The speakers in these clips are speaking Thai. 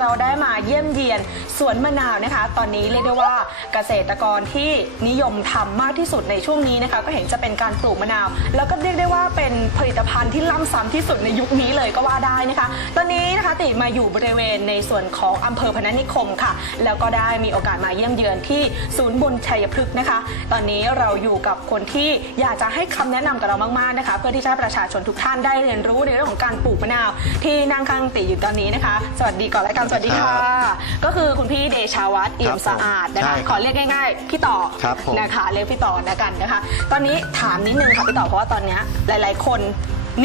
เราได้มาเยี่ยมเยียนสวนมะนาวนะคะ ตอนนี้เรียกได้ว่าเกษตรกรที่นิยมทำมากที่สุดในช่วงนี้นะคะ ก็เห็นจะเป็นการปลูกมะนาว แล้วก็เรียกได้ว่าเป็นผลิตภัณฑ์ที่ล้ำซ้ำที่สุดในยุคนี้เลยก็ว่าได้นะคะ ตอนนี้นะคะติมาอยู่บริเวณในส่วนของอำเภอพนัสนิคมค่ะ แล้วก็ได้มีโอกาสมาเยี่ยมเยือนที่ศูนย์บุญชัยพฤกษ์นะคะ ตอนนี้เราอยู่กับคนที่อยากจะให้คำแนะนำกับเรามากๆนะคะ เพื่อที่จะให้ประชาชนทุกท่านได้เรียนรู้ในเรื่องของการปลูกมะนาว ที่นั่งข้างติอยู่ตอนนี้นะคะ สวัสดีก่อนรายการสวัสดีค่ะ ก็คือคุณพี่เดชาวัฒน์เอี่ยมสะอาดนะใช่คะครับขอเรียกง่ายๆพี่ต่อครับผมนะคะเรียกพี่ต่อแล้วกันนะคะ ตอนนี้ถามนิดนึงค่ะพี่ต่อเพราะว่าตอนเนี้ยหลาย ๆ คน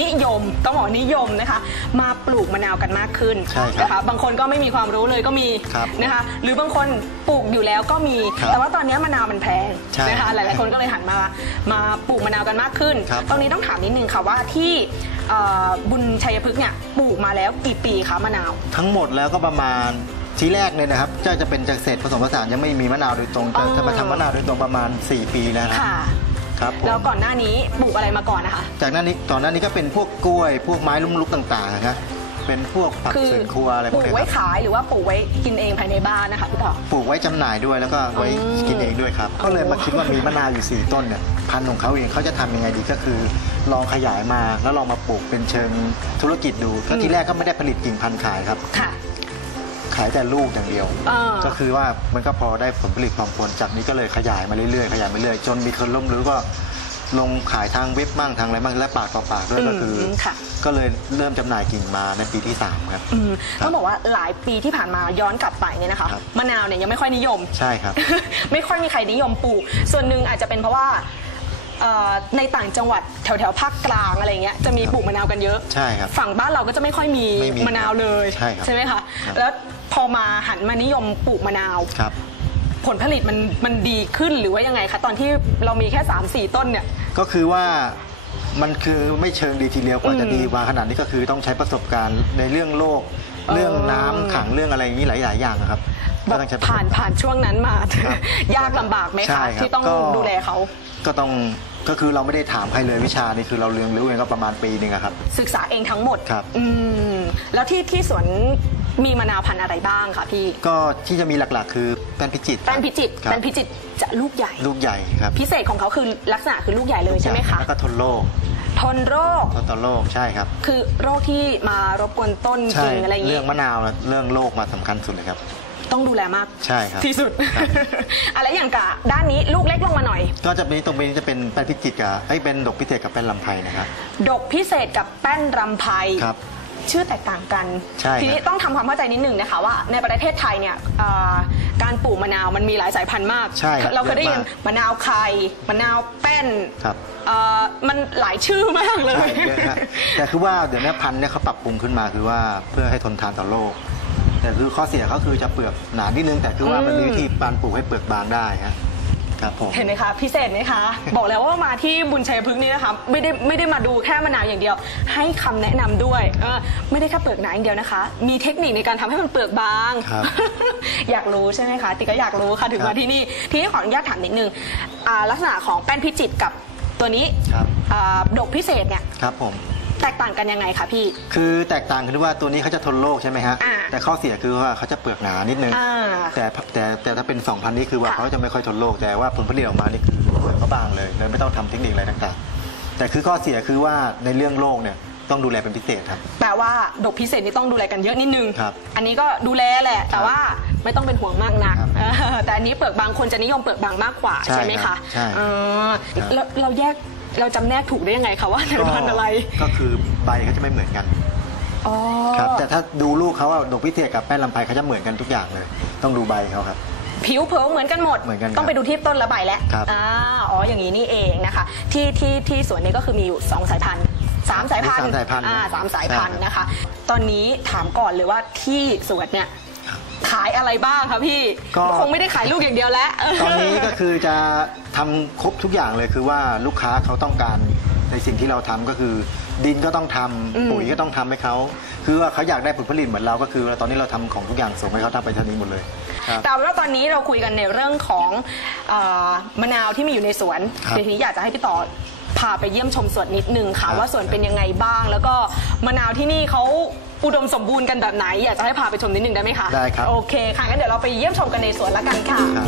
นิยมต้องบอกนิยมนะคะ มาปลูกมะนาวกันมากขึ้นใช่ครับนะคะบางคนก็ไม่มีความรู้เลยก็มีครับนะคะ หรือบางคนปลูกอยู่แล้วก็มี ครับแต่ว่าตอนนี้มะนาวมันแพงใช่นะคะหลายๆคนก็เลยหันมามาปลูกมะนาวกันมากขึ้น ครับ ตรงนี้ต้องถามนิดนึงค่ะว่าที่เอ่อบุญชัยพฤกษ์เนี่ยปลูกมาแล้วกี่ปีคะมะนาว ทั้งหมดแล้วก็ประมาณทีแรกเนี่ยนะครับเจ้าจะเป็นจากเกษตรผสมผสานยังไม่มีมะนาวโดยตรง แต่อ๋อ จะมาทำมะนาวโดยตรงประมาณ 4 ปีแล้วนะค่ะ ครับผม แล้วก่อนหน้านี้ปลูกอะไรมาก่อนนะคะ จากนั้นนี้ก่อนหน้านี้ก็เป็นพวกกล้วย พวกไม้ลุ่มลุกต่างๆนะครับเป็นพวกผักคือสวนครัวอะไรปพวลูกกนี้ไว้ครับขายหรือว่าปลูกไว้กินเองภายในบ้านนะคะพี่ต่อ ปลูกไว้จำหน่ายด้วยแล้วก็ไว้อืมกินเองด้วยครับ ก็เลยมาคิดว่ามีมะนาวอยู่4ต้นเนี่ยพันธุ์ของเขาเองเขาจะทำยังไงดีก็คือ ลองขยายมาแล้วลองมาปลูกเป็นเชิงธุรกิจดูก็ทีแรกก็ไม่ได้ผลิตกิ่งพันธุ์ขายครับ ค่ะ ขายแต่ลูกอย่างเดียวอ่าก็คือว่ามันก็พอได้ผลผลิตความผลจากนี้ก็เลยขยายมาเรื่อยๆขยายมาเรื่อยจนมีคนร่วมรู้ก็ลงขายทางเว็บมั่งทางอะไรมั่งและปากต่อปากด้วยก็คืออมค่ะก็เลยเริ่มจำหน่ายกิ่งมาในปีที่ 3 ครับอืมต้องบอกว่าหลายปีที่ผ่านมาย้อนกลับไปเนี่ยนะคะครับมะนาวเนี่ยยังไม่ค่อยนิยมใช่ครับ ไม่ค่อยมีใครนิยมปลูก ส่วนหนึ่งอาจจะเป็นเพราะว่าเอ่อในต่างจังหวัดแถวแถวๆภาคกลางอะไรเงี้ยจะมีปลูกมะนาวกันเยอะใช่ครับฝั่งบ้านเราก็จะไม่ค่อยมีไม่มีมะนาวเลยใช่ครับไหมคะครับแล้ว พอมาหันมานิยมปลูกมะนาว ครับ ผลผลิตมันมันดีขึ้นหรือว่ายังไงคะตอนที่เรามีแค่3 4 ต้นเนี่ย ก็คือว่ามันคือไม่เชิงดีทีเดียวกว่าจะอืมดีกว่าขนาดนี้ก็คือต้องใช้ประสบการณ์ในเรื่องโลกออเรื่องน้ำขังเรื่องอะไรอย่างนี้หลาย ๆ อย่างนะครับแบก็บต้องใช้ประสบผ่านการณ์ ผ่านช่วงนั้นมา ครับ ยากลำบากไหมใช่คะครับที่ต้องก็ดูแลเขาก็ต้องก็คือเราไม่ได้ถามใครเลยวิชานี่คือเราเรียนรู้เองก็ประมาณปีหนึ่งอะครับ ศึกษาเองทั้งหมดครับ อืมแล้วที่ที่สวน มีมะนาวพันธุ์อะไรบ้างคะพี่ ก็ที่จะมีหลักๆ คือแป้นพิจิตรแป้นพิจิตรครับแป้นพิจิตรจะลูกใหญ่ ลูกใหญ่ครับพิเศษของเขาคือลักษณะคือลูกใหญ่เลยใช่ไหมคะ แล้วก็ทนโรคทนโรค ทนต่อโรคใช่ครับ คือโรคที่มารบกวนต้นใช่กิ่งอะไรอย่างเรื่งี้องมะนาวน่ะเรื่องโรคมาสำคัญสุดเลยครับ ต้องดูแลมากใช่ครับที่สุด ครับ อะไรอย่างกะด้านนี้ลูกเล็กลงมาหน่อย ก็จะมีตรงนี้จะเป็นแป้นพิจิตรกับไอ้ยเป็นดอกพิเศษกับแป้นลำไพรนะครับ ดกพิเศษกับแป้นรำไพครับ ชื่อแตกต่างกัน ใช่ครับ ทีนี้ต้องทำความเข้าใจนิดหนึ่งนะคะว่าในประเทศไทยเนี่ยเอ่อการปลูกมะนาวมันมีหลายสายพันธุ์มาก ใช่ครับเราเคยได้ยินเยอะมากมะนาวไข่มะนาวแป้นครับ เอ่อมันหลายชื่อมากเลใช่ย เยอะครับแต่คือว่าเดี๋ยวนี้พันธุ์เนี่ยเขาปรับปรุงขึ้นมาคือว่าเพื่อให้ทนทานต่อโรคแต่คือข้อเสียเขาคือจะเปลือกหนานิดนึงแต่คือว่ามันมีวิธีการปลูกให้เปลือกบางได้ครับ ครับผม เห็นไหมคะ พิเศษไหมคะ บอกแล้วว่ามาที่บุญชัยพฤกษ์นี่นะคะไม่ได้ไม่ได้มาดูแค่มะนาวอย่างเดียว ให้คำแนะนำด้วยเออไม่ได้แค่เปลือกหนาอย่างเดียวนะคะ มีเทคนิคในการทำให้มันเปลือกบาง ครับ อยากรู้ใช่ไหมคะ ติกก็อยากรู้ค่ะถึงครัมาบที่นี่ทีนี้ขออนุญาตถามนิดนึงอ่าลักษณะของแป้นพิจิตรกับตัวนี้ครับ อ่าดกพิเศษเนี่ย ครับผม แตกต่างกันยังไงคะพี่ คือแตกต่างกันที่ว่าตัวนี้เขาจะทนโรคใช่ไหมฮะ อ่าแต่ข้อเสียคือว่าเขาจะเปลือกหนานิดนึง อ่าแต่แต่แต่ถ้าเป็น 2,000 นี้คือว่าค่ะ เขาจะไม่ค่อยทนโรคแต่ว่าผลผลิตออกมานี่คือเปลือกเขาบางเลยเลยไม่ต้องทำเทคนิคอะไรต่างๆ แต่คือข้อเสียคือว่าในเรื่องโรคเนี่ยต้องดูแลเป็นพิเศษครับ แปลว่าดกพิเศษนี่ต้องดูแลกันเยอะนิดนึง ครับอันนี้ก็ดูแลแหละ แต่ว่าไม่ต้องเป็นห่วงมากนักครับเออแต่อันนี้เปลือกบางคนจะนิยมเปลือกบางมากกว่าใช่ใช่ไหมครัคะบใช่เออครับแล้วเราแยก เราจำแนกถูกได้ยังไงคะว่าไหนพันธุ์อะไร ก็คือใบเขาจะไม่เหมือนกันอ๋อครับแต่ถ้าดูลูกเขาอะดอกพิเศษกับแป้นลำไพรเขาจะเหมือนกันทุกอย่างเลย ต้องดูใบเขาครับ ผิวเผิวเหมือนกันหมด เหมือนกันครับต้องไปดูที่ต้นและใบแล้วครับอ่าอ๋ออย่างนี้นี่เองนะคะ ที่ที่ที่สวนนี้ก็คือมีอยู่สองสายพันธุ์สามสายพันธุ์มีสามสายพันธุ์อ่าครับสามสายพันธุ์ใช่ครับนะคะ ตอนนี้ถามก่อนเลยว่าที่สวนเนี่ย ขายอะไรบ้างคะพี่ก็ คงไม่ได้ขายลูกอย่างเดียวแล้วตอนนี้ก็คือจะทำครบทุกอย่างเลยคือว่าลูกค้าเขาต้องการในสิ่งที่เราทำก็คือ ดินก็ต้องทำอืมปุ๋ยก็ต้องทำให้เขาคือว่าเขาอยากได้ผลผลิตเหมือนเราก็คือตอนนี้เราทำของทุกอย่างส่งให้เขาทำไปทางนี้หมดเลยครับ แต่ว่าตอนนี้เราคุยกันในเรื่องของเออมะนาวที่มีอยู่ในสวนครับทีนี้อยากจะให้พี่ต่อพาไปเยี่ยมชมสวนนิดนึงค่ะครับว่าสวนเป็นยังไงบ้าง แล้วก็มะนาวที่นี่เขา อุดมสมบูรณ์กันแบบไหน อยากจะให้พาไปชมนิดนึงได้ไหมคะได้ครับ โอเคค่ะงั้นเดี๋ยวเราไปเยี่ยมชมกันในสวนละกันค่ะ ครับ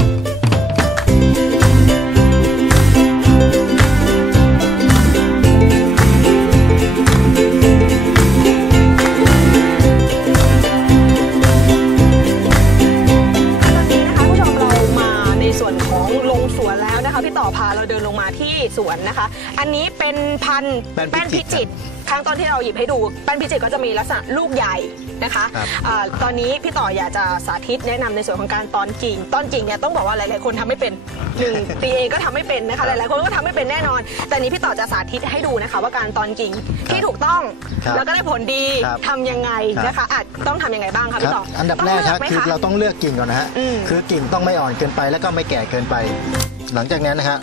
ตอนนี้นะคะผู้ชมเรามาในส่วนของลงสวนแล้วนะคะพี่ต่อพาเราเดินลงมาที่สวนนะคะ อันนี้เป็นพันธุ์แป้นพิแป้นจิพิตร จิตรครั้งตอนที่เราหยิบให้ดูแป้นพิจิตรก็จะมีลักษณะลูกใหญ่นะคะครับ อ่าตอนนี้พี่ต่ออยากจะสาธิตแนะนำในส่วนของการตอนกิ่ง ตอนกิ่งเนี่ยต้องบอกว่าหลายๆคนทำไม่เป็นหนึ่งตีเองก็ทำไม่เป็นนะคะหลายๆคนก็ทำไม่เป็นแน่นอน แต่นี้พี่ต่อจะสาธิตให้ดูนะคะ ว่าการตอนกิ่งที่ถูกต้องครับแล้วก็ได้ผลดีครับทำยังไงครับนะคะอาจต้องทำยังไงบ้างคะคพี่รับต่ออัอันดับแรกครับคือเราต้องเลือกกิ่งก่อนนะฮะอืม คือกิ่งต้องไม่อ่อนเกินไปแล้วก็ไม่แก่เกินไป หลังจากนั้นนะฮะ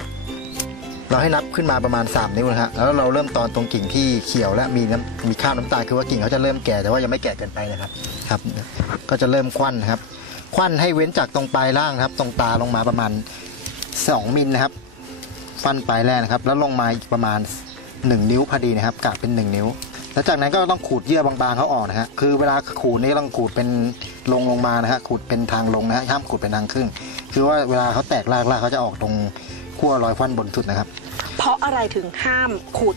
เราให้นับขึ้นมาประมาณ 3 นิ้วนะฮะแล้วเราเริ่มตอนตรงกิ่งที่เขียวและมีน้ำมีข้าวน้ำตาลคือว่ากิ่งเขาจะเริ่มแก่แต่ว่ายังไม่แก่เกินไปนะครับครับ ก็จะเริ่มควันนะครับ ควันให้เว้นจากตรงปลายล่างครับ ตรงตาลงมาประมาณ 2มิลนะครับ ฟันปลายแรกนะครับ แล้วลงมาอีกประมาณ 1 นิ้วพอดีนะครับกะเป็น 1 นิ้วแล้วจากนั้นก็ต้องขูดเยื่อบางๆเขาออกนะฮะ คือเวลาขูดนี่ต้องขูดเป็นลงลงมานะฮะ ขูดเป็นทางลงนะฮะ ห้ามขูดเป็นทางขึ้น คือว่าเวลาเขาแตกรากรากเขาจะออกตรงขั้วรอยฟันบนสุดนะครับ ราะอะไรถึงห้ามขูด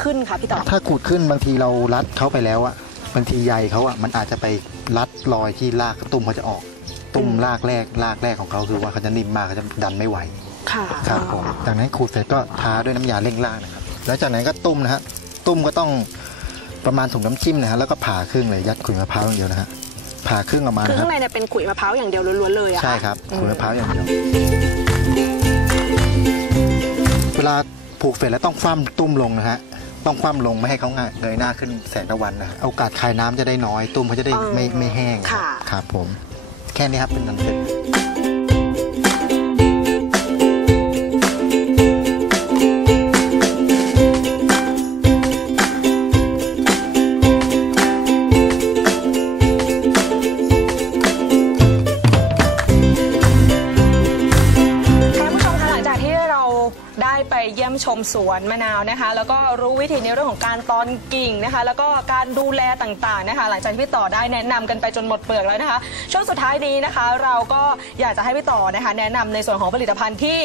ขึ้นคะพี่ต่อถ้าขูดขึ้นบางทีเรารัดเขาไปแล้วอะบางทีใยเขาอะมันอาจจะไปรัดรอยที่รากตุ่มเขาจะออก ตุ่มรากแรกรากแรกของเขาคือว่าเขาจะนิ่มมากเขาจะดันไม่ไหวค่ะครับผมจากนั้นขูดเสร็จก็ทาด้วยน้ำยาเร่งรากนะครับแล้วจากนั้นก็ตุ้มนะฮะตุ้มก็ต้องประมาณถุงน้ำจิ้มนะฮะแล้วก็ผ่าครึ่งเลยยัดขุยมะพร้าวอย่างเดียวนะฮะผ่าครึ่งออกมาคือนะครัข้าบงในเนี่ยเป็นขุยมะพร้าวอย่างเดียวล้วนๆเลยอะใช่ครับอืขุยมะพร้าวอย่างเดียวเว ผูกเสร็จแล้วต้องคว่ำตุ้มลงนะฮะต้องคว่ำลงไม่ให้เขาเงยหน้าขึ้นแสงตะวันนะฮะโอกาสคายน้ำจะได้น้อย ตุ้มเขาจะได้ไม่ไม่แห้งค่ะครับผม แค่นี้ครับเป็นนันเสร็จ มชมสวนมะนาวนะคะ แล้วก็รู้วิธีในเรื่องของการตอนกิ่งนะคะ แล้วก็การดูแลต่างๆนะคะ หลังจากที่พี่ต่อได้แนะนำกันไปจนหมดเปลือกแล้วนะคะ ช่วงสุดท้ายนี้นะคะ เราก็อยากจะให้พี่ต่อนะคะ แนะนำในส่วนของผลิตภัณฑ์ที่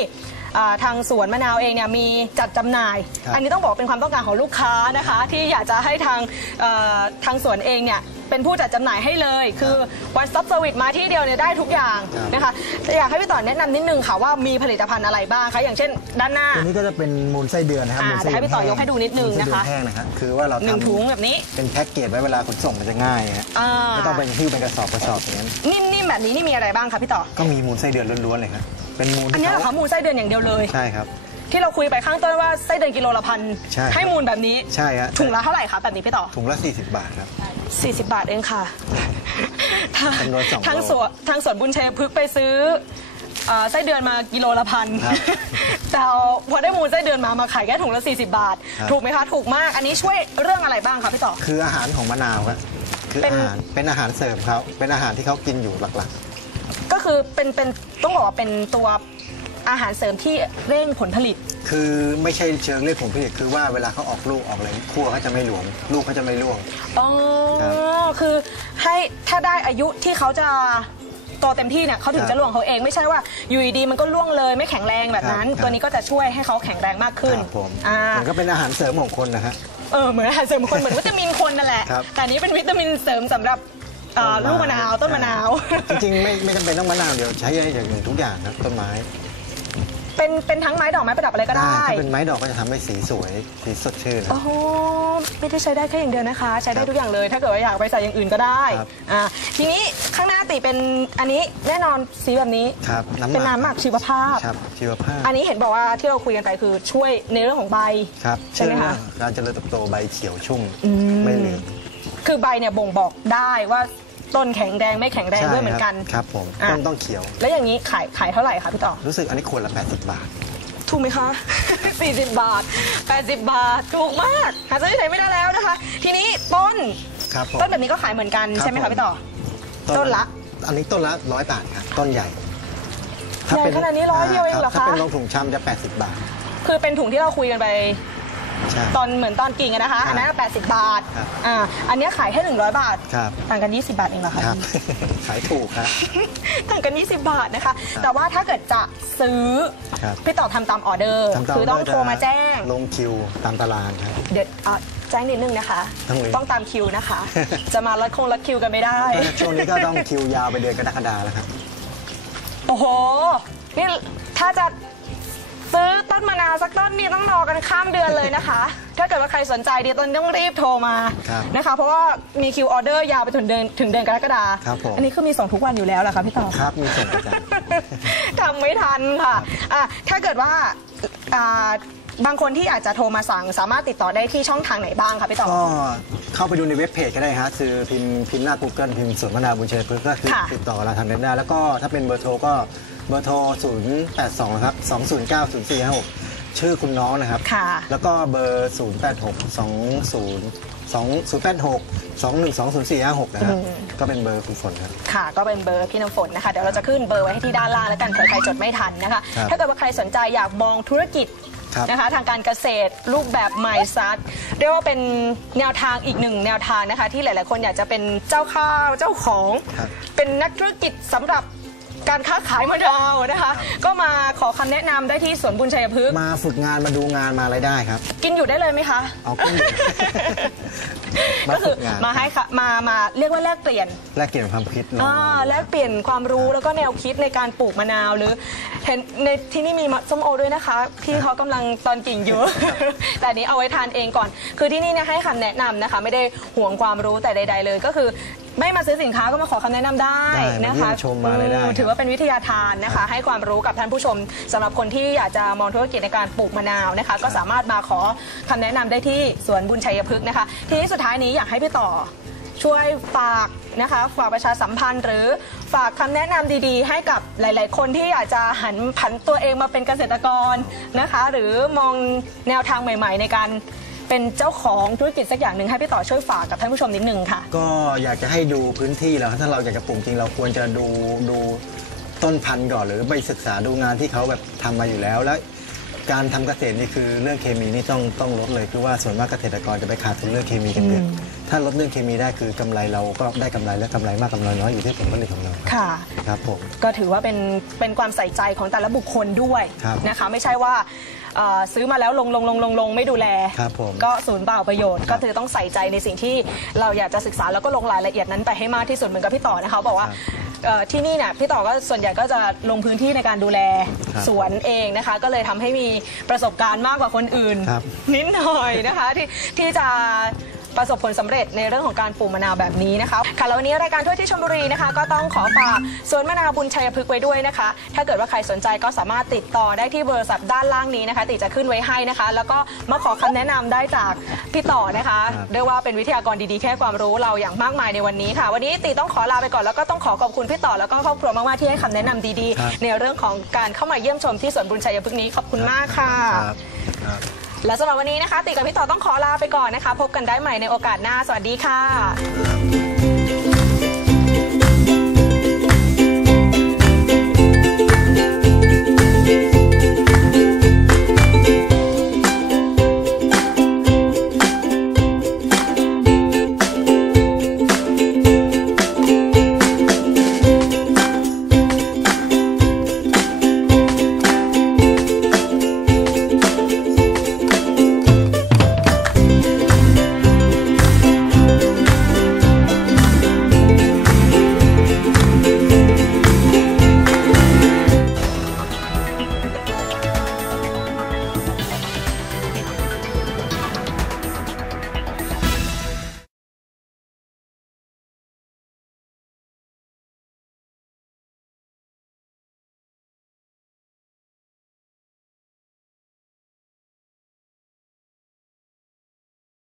อ่าทางสวนมะนาวเองเนี่ยมีจัดจำหน่ายครับอันนี้ต้องบอกว่าเป็นความต้องการของลูกค้านะคะ ที่อยากจะให้ทางเอ่อทางสวนเองเนี่ย เป็นผู้จัดจำหน่ายให้เลย คือ one stop service มาที่เดียวเนี่ยได้ทุกอย่างครับ นะคะอยากให้พี่ต่อแนะนำนิดนึงค่ะว่ามีผลิตภัณฑ์อะไรบ้างคะอย่างเช่น ด้านหน้า ตัวนี้ก็จะเป็นมูลไส้เดือนนะครับอ่ามูลไส้เดี๋ยวให้พี่ต่อยกให้ดูนิดนึงนะคะมูลไส้เดือแห้งนะครับคือว่าเราหนึ่งทำถุงแบบนี้เป็นแพ็กเกจไว้เวลาขนส่งมันจะง่ายฮะอ่าไม่ต้องไปหิ้วเป็นกระสอบกระสอบอย่างนั้นนิ่มๆแบบนี้นี่มีอะไรบ้างคะพี่ต่อก็มีมูลไส้เดือนล้วนๆเลยครับเป็นมูลอันที่นี้เหรอคะมูลไส้เดือนอย่างเดียวเลย ใช่ครับ ที่เราคุยไปข้างต้นว่าไส้เดือนกิโลละพันใช่ครับมูลแบบนี้ใช่ฮะ ถุงละเท่าไหร่คะแบบนี้พี่ต่อ ถุงละ 40 บาทครับ 40 บาทเองค่ะจำนวนสองโลทางสวนทางสวนบุญชัยพฤกษ์ไปซื้อเอ่อไส้เดือนมากิโลละพันครับแต่เอาพอได้มูลไส้เดือนมามาขายแค่ถุงละ 40 บาท ครับ ถูกไหมคะ ถูกมาก อันนี้ช่วยเรื่องอะไรบ้างคะพี่ต่อ คืออาหารของมะนาวครับคือเป็น อาหารเป็นอาหารเสริมเขาเป็นอาหารที่เขากินอยู่หลักก็คือเป็นเป็นต้องบอกว่าเป็นตัว อาหารเสริมที่เร่งผลผลิตๆคือไม่ใช่เชิงเรียกผลผลิตคือว่าเวลาเขาออกลูกออกอะไรคั่วเขาจะไม่หลวม ลูกเขาจะไม่ร่วง อ๋อ ครับคือให้ถ้าได้อายุที่เขาจะโตเต็มที่เนี่ยเขาถึคงรับจะล่วงเขาเองไม่ใช่ว่าอยู่ดีๆมันก็ล่วงเลยไม่แข็งแรงแบบนั้น ครับ ตัวนี้ก็จะช่วยให้เขาแข็งแรงมากขึ้นครับผมอ่า มันก็เป็นอาหารเสริมของคนนะฮะ เออเหมือนอาหารเสริมคนเหมือนวิตามินคนนั่นแหละ ครับแต่อันนี้เป็นวิตามินเสริมสำหรับเอ่อลูกมะนาวต้นมะนาว จริงๆไม่ไม่จำเป็นต้องมะนาวเดียวใช้ได้อย่างอื่นทุกอย่างครับต้นไม้ เป็นเป็นทั้งไม้ดอกไม้ประดับอะไรก็ได้ ถ้าเป็นไม้ดอกก็จะทำให้สีสวยสีสดชื่น โอ้โหไม่ได้ใช้ได้แค่อย่างเดียวนะคะ ใช้ได้ทุกอย่างเลย ถ้าเกิดว่าอยากไปใส่อย่างอื่นก็ได้ครับ อ่าทีนี้ข้างหน้าติเป็นอันนี้แน่นอนสีแบบนี้ ครับน้ำหมักเป็นน้ำหมักชีวภาพ ครับชีวภาพอันนี้เห็นบอกว่าที่เราคุยกันไปคือช่วยในเรื่องของใบ ครับใช่ไหมคะเรื่องการเจริญเติบโตใบเขียวชุ่มอืมไม่เหลือง คือใบเนี่ยบ่งบอกได้ว่า ต้นแข็งแรงไม่แข็งแรงด้วยเหมือนกัน ครับผมอะต้นต้องเขียว แล้วอย่างนี้ขายขายเท่าไหร่คะพี่ต่อ รู้สึกอันนี้ขวดละ 80 บาท ถูกไหมคะ 40 บาท 80 บาท ถูกมาก หาซื้อที่ไหนไม่ได้แล้วนะคะ ทีนี้ต้น ครับผมต้นแบบนี้ก็ขายเหมือนกันครับใช่ไหมผคะมพี่ต่อ ต้นละ อันนี้ต้นละร้อยบาทครับ ต้นใหญ่ใหญ่ขนาดนี้ร้อยเดียวเองเหรอถ้าคะเป็นลงถุงชำจะ 80 บาท คือเป็นถุงที่เราคุยกันไป ใช่ตอนเหมือนตอนกิ่งอะนะคะครับอันนั้น80 บาทครับ อ่าอันเนี้ยขายให้100 บาท ครับต่างกัน 20 บาทเองเหรอคะครับ ขายถูกครับ ต่างกัน 20 บาทนะคะ แต่ว่าถ้าเกิดจะซื้อ ครับ พี่ต่อทำตามออเดอร์ ทำตามคือต้องก็จะโทรมาแจ้ง ลงคิวตามตารางครับ เดี๋ยวอะแจ้งนิดนึงนะคะ ต้องเลย ต้องตามคิวนะคะ จะมาลัดคงลัดคิวกันไม่ได้ ช่วงนี้ก็ต้องคิวยาวไปเดือนกรกฎาแล้วครับ โอ้โห นี่ถ้าจะ ซื้อต้นมะนาวสักต้นนี่ต้องรอกันข้ามเดือนเลยนะคะ ถ้าเกิดว่าใครสนใจเดี๋ยวต้นต้องรีบโทรมาครับนะคะ เพราะว่ามีคิวออเดอร์ยาวไปถึงเดือนถึงเดือนกรกฎาครับผม อันนี้คือมีส่งทุกวันอยู่แล้วเหรอคะพี่ต่อ ครับ มีส่งประจทำไม่ทันค่ะอะ ถ้าเกิดว่าอ่าบางคนที่อาจจะโทรมาสั่งสามารถติดต่อได้ที่ช่องทางไหนบ้างคะพี่ต่อำก็เข้าไปดูในเว็บเพจก็ได้ฮะคือพิมพ์พิมพ์หน้า Google พิมพ์สวนมะนาวบุญเชยพฤกษ์ก็คือค่ะ ติดต่อเราทางนั้นได้ แล้วก็ถ้าเป็นเบอร์โทรก็ เบอร์โทร 082นะครับ209 0456 ชื่อคุณน้องนะครับ ค่ะ แล้วก็เบอร์ 086 20 086 212 0456 นะฮะก็เป็นเบอร์คุณฝนครับ ค่ะ ก็เป็นเบอร์พี่น้ำฝนนะคะ เดี๋ยวเราจะขึ้นเบอร์ไว้ให้ที่ด้านล่างแล้วกันเผื่อใครจดไม่ทันนะคะ ครับ ถ้าเกิดว่าใครสนใจอยากมองธุรกิจครับนะคะทางการเกษตรรูปแบบใหม่ซัดเรียกว่าเป็นแนวทางอีกหนึ่งแนวทางนะคะ ที่หลาย ๆ คนอยากจะเป็นเจ้าข้าวเจ้าของ ครับ เป็นนักธุรกิจสำหรับ การค้าขายมะนาวนะคะ ก็มาขอคำแนะนำได้ที่สวนบุญชัยพฤกษ์มาฝึกงานมาดูงานมาอะไรได้ครับ กินอยู่ได้เลยไหมคะ เอาขึ้นอยู่มา ก็คืฝึอกงานมาให้ค่ะมามาเรียกว่าแลกเปลี่ยนแลกเปลี่ยนความคิดลองอ่างานแลกเปลี่ยนความรู้แล้วก็แนวคิดในการปลูกมะนาวหรือเห็นในที่นี่มีมะส้มโอด้วยนะคะที่เขากำลังตอนกิ่งอยู่ แต่อันนี้เอาไว้ทานเองก่อน คือที่นี่เนี่ยให้คำแนะนำนะคะ ไม่ได้ห่วงความรู้แต่ใด ๆ เลยก็คือ ไม่มาซื้อสินค้าก็มาขอคำแนะนำได้ได้มานะเยี่คะยมชมมาอะไรได้เออถือว่าเป็นวิทยาทานนะคะ ให้ความรู้กับท่านผู้ชมสำหรับคนที่อยากจะมองธุรกิจในการปลูกมะนาวนะคะ ก็สามารถมาขอคำแนะนำได้ที่สวนบุญชัยพฤกษ์นะคะ ทีนี้สุดท้ายนี้อยากให้พี่ต่อ ช่วยฝากนะคะฝากประชาสัมพันธ์ หรือฝากคำแนะนำดีๆ ให้กับหลาย ๆ คนที่อยากจะหันผันตัวเองมาเป็นเกษตรกรนะคะ หรือมองแนวทางใหม่ ๆ ในการเป็นเจ้าของธุรกิจสักอย่างหนึ่งให้พี่ต่อช่วยฝากกับท่านผู้ชมนิดนึงค่ะ ก็อยากจะให้ดูพื้นที่แล้วถ้าเราอยากจะปลูกจริงเราควรจะดูดูต้นพันธุ์ก่อนหรือไปศึกษาดูงานที่เขาแบบทำมาอยู่แล้วแล้ว การทำเกษตรนี่คือเรื่องเคมีนี่ต้องต้องลดเลยคือว่าส่วนมากเกษตรกรจะไปขาดทุนเรื่องเคมีกันเยอะถ้าลดเรื่องเคมีได้คือกำไรเราก็ได้กำไรและกำไรมากกำไรน้อยอยู่ที่ผลผลิตของเราครับค่ะ ครับผม ก็ถือว่าเป็นเป็นความใส่ใจของแต่ละบุคคลด้วยครับนะคะ ไม่ใช่ว่าเอ่อซื้อมาแล้วลงลงลงลงลงไม่ดูแล ครับผม ก็ศูนย์เปล่าประโยชน์ ก็คือต้องใส่ใจในสิ่งที่เราอยากจะศึกษาแล้วก็ลงรายละเอียดนั้นไปให้มากที่สุดเหมือนกับพี่ต่อนะคะบอกว่าครับ เอ่อที่นี่เนี่ยพี่ต่อก็ส่วนใหญ่ก็จะลงพื้นที่ในการดูแลครับสวนเองนะคะ ก็เลยทำให้มีประสบการณ์มากกว่าคนอื่น ครับ นิดหน่อยนะคะที่ที่จะ ประสบผลสำเร็จในเรื่องของการปลูกมะนาวแบบนี้นะคะค่ะแล้ววันนี้รายการทั่วที่ชลบุรีนะคะ ก็ต้องขอฝากสวนมะนาวบุญชัยพฤกษ์ไว้ด้วยนะคะ ถ้าเกิดว่าใครสนใจก็สามารถติดต่อได้ที่เบอร์โทรศัพท์ด้านล่างนี้นะคะ ติจะขึ้นไว้ให้นะคะ แล้วก็มาขอคำแนะนำได้จากพี่ต่อนะคะครับเรียกว่าเป็นวิทยากรดีๆแค่ความรู้เราอย่างมากมายในวันนี้ค่ะ วันนี้ติต้องขอลาไปก่อนแล้วก็ต้องขอขอบคุณพี่ต่อแล้วก็ครอบครัวมากๆที่ให้คำแนะนำดีครับๆในเรื่องของการเข้ามาเยี่ยมชมที่สวนบุญชัยพฤกษ์นี้ขอบคุณมากค่ะ ครับครับ และสำหรับวันนี้นะคะ ติกับพี่ต่อต้องขอลาไปก่อนนะคะ พบกันได้ใหม่ในโอกาสหน้า สวัสดีค่ะ